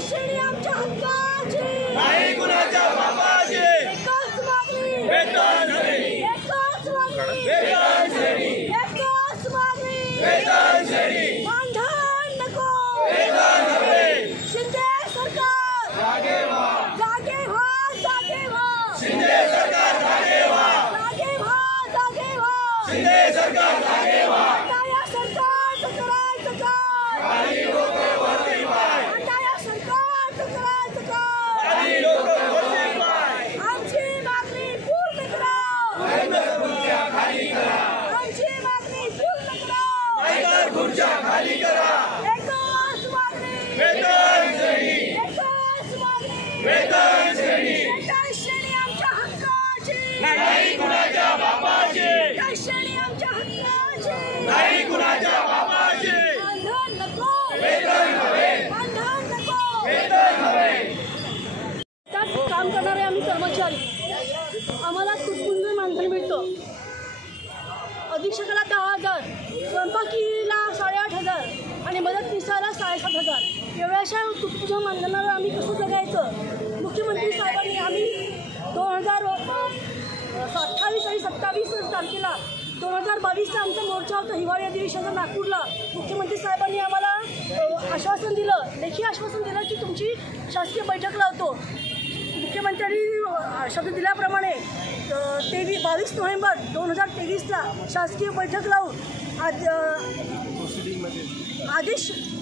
श्रेणी आमच्या हक्काची नाही कुणाच्या बापाची एकच मागणी वेतन श्रेणी एकच मागणी वेतन श्रेणी एकच मागणी वेतन श्रेणी मानधन नको वेतन हवे शिंदे सरकार जागे व्हा जागे व्हा जागे व्हा शिंदे सरकार जागे व्हा जागे व्हा जागे व्हा शिंदे सरकार जागे व्हा आता या सरकारचं करायचं काय काही लोक वरती पाय आता या सरकारचं करायचं काय काही लोक वरती पाय आमची मागणी पूर्ण करा नाहीतर खुर्च्या खाली करा आमची मागणी पूर्ण करा नाहीतर खुर्च्या खाली करा एकच मागणी वेतन श्रेणी एकच मागणी वेतन श्रेणी वेतन श्रेणी आमच्या हक्काची नाही कुणाच्या बापाची वेतन श्रेणी आमच्या हक्काची नाही कुणाच्या बापाची मानधन नको वेतन हवे मानधन नको वेतन हवे त्यात काम करणारे आम्ही कर्मचारी आम्हाला तुटपुंज मानधन मिळतं अधीक्षकाला 10,000 स्वयंपाकीला 8,500 आणि मदतनीसाला 7,500 एवढ्याशा तुटपुंज मानधनावर आम्ही कसं जगायचं मुख्यमंत्री साहेबांनी आम्ही 2028 आणि 27 तारखेला 2022चा आमचा मोर्चा होता हिवाळी अधिवेशनाचा नागपूरला मुख्यमंत्री साहेबांनी आम्हाला आश्वासन दिलं लेखी आश्वासन दिलं की तुमची शासकीय बैठक लावतो मुख्यमंत्र्यांनी शब्द दिल्याप्रमाणे 22 नोव्हेंबर 2023ला शासकीय बैठक लावून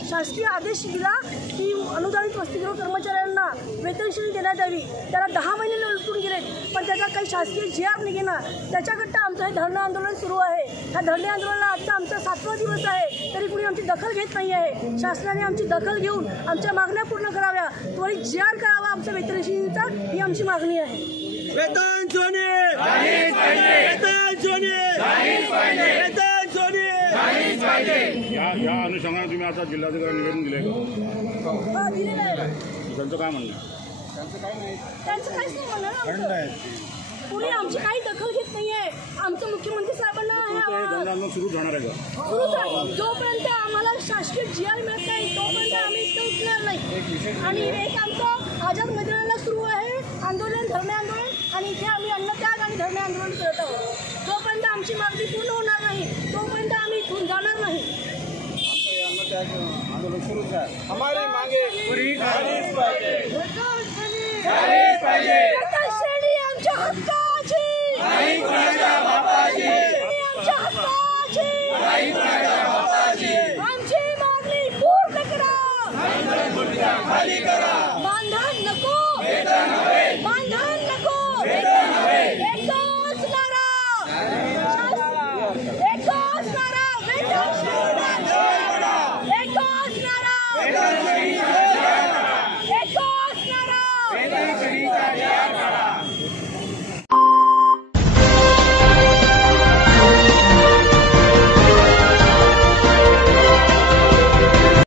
शासकीय आदेश दिला की अनुदानित वसतिगृह कर्मचाऱ्यांना वेतनश्रेणी देण्यात यावी त्याला 10 महिने लटकून गेलेत पण त्याचा काही शासकीय GR निघेना त्याच्याकरता आमचं हे धरणं आंदोलन सुरू आहे ह्या धरणे आंदोलनाला आजचा आमचा 7वा दिवस आहे तरी कुणी आमची दखल घेत नाही आहे शासनाने आमची दखल घेऊन आमच्या मागण्या पूर्ण कराव्या त्वरित GR करावा आमच्या वेतनश्रेणीचा ही आमची मागणी आहे वेतन सोने नाहीच पाहिजे वेतन सोने नाहीच पाहिजे वेतन सोने नाहीच पाहिजे या अनुषंगाने तुम्ही आता जिल्हाधिकारी निवेदन दिले का दिलेलं आहे त्यांचं काय म्हणणं त्यांचं काहीच नाही म्हणणार कुणी आमची काही दखल घेत नाही आहे आमचं मुख्यमंत्री साहेबांना मग सुरू होणार आहे का सुरूच आहे जोपर्यंत आम्हाला शासकीय GR मिळत नाही तोपर्यंत आम्ही इथं उठणार नाही आणि एक आमचं आझाद मैदानाला सुरू आहे आंदोलन धरणे आंदोलन आणि इथे आम्ही अन्नत्याग आणि धरणे आंदोलन करत आहोत जोपर्यंत आमची मागणी पूर्ण होणार नाही तोपर्यंत आम्ही इथून जाणार नाही आंदोलन सुरूच आहे हमारी मांगे पूरी झालीच पाहिजे झालीच पाहिजे श्रेणी आमच्या हक्काची नाही कुणाच्या बापाची आमच्या हक्काची नाही कुणाच्या